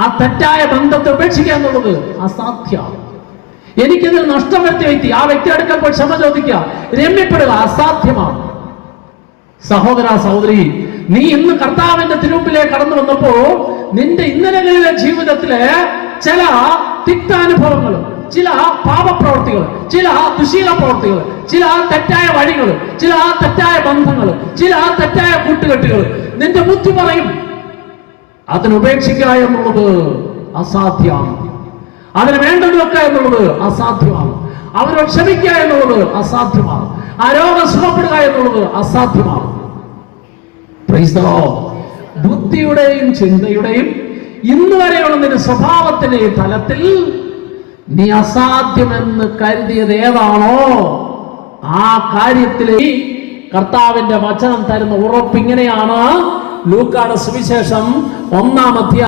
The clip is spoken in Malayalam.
ആ തെറ്റായ ബന്ധത്തെ ഉപേക്ഷിക്കുക എന്നുള്ളത് അസാധ്യമാണ്. എനിക്കിതിൽ നഷ്ടം വരുത്തിയ വ്യക്തി, ആ വ്യക്തി അടുക്കൽ പോയി ക്ഷമ ചോദിക്കുക, രമ്യപ്പെടുക അസാധ്യമാണ്. സഹോദര സഹോദരി, നീ ഇന്ന് കർത്താവിന്റെ തിരുമുമ്പിലേക്ക് കടന്നു വന്നപ്പോ നിന്റെ ഇന്നലകളിലെ ജീവിതത്തിലെ ചില തിക്താനുഭവങ്ങൾ, ചില പാപപ്രവർത്തികൾ, ചില ദുശീല പ്രവർത്തികൾ, ചില തെറ്റായ വഴികൾ, ചില തെറ്റായ ബന്ധങ്ങൾ, ചില തെറ്റായ കൂട്ടുകെട്ടുകൾ നിന്റെ ബുദ്ധി പറയും അതിനുപേക്ഷിക്കുക എന്നുള്ളത് അസാധ്യമാണ്. അതിന് വേണ്ടത് വെക്കുക എന്നുള്ളത് അസാധ്യമാണ്. അവരോട് ക്ഷമിക്കുക എന്നുള്ളത് അസാധ്യമാണ്. ആ രോഗം സുഖപ്പെടുക എന്നുള്ളത് അസാധ്യമാണ്. ബുദ്ധിയുടെയും ചിന്തയുടെയും ഇന്ന് വരെയുള്ള നിന്റെ സ്വഭാവത്തിന്റെയും തലത്തിൽ നീ അസാധ്യമെന്ന് കരുതിയത് ഏതാണോ ആ കാര്യത്തിലെ കർത്താവിന്റെ വചനം തരുന്ന ഉറപ്പിങ്ങനെയാണ്. ലൂക്കായുടെ സുവിശേഷം 1-ാം അധ്യായം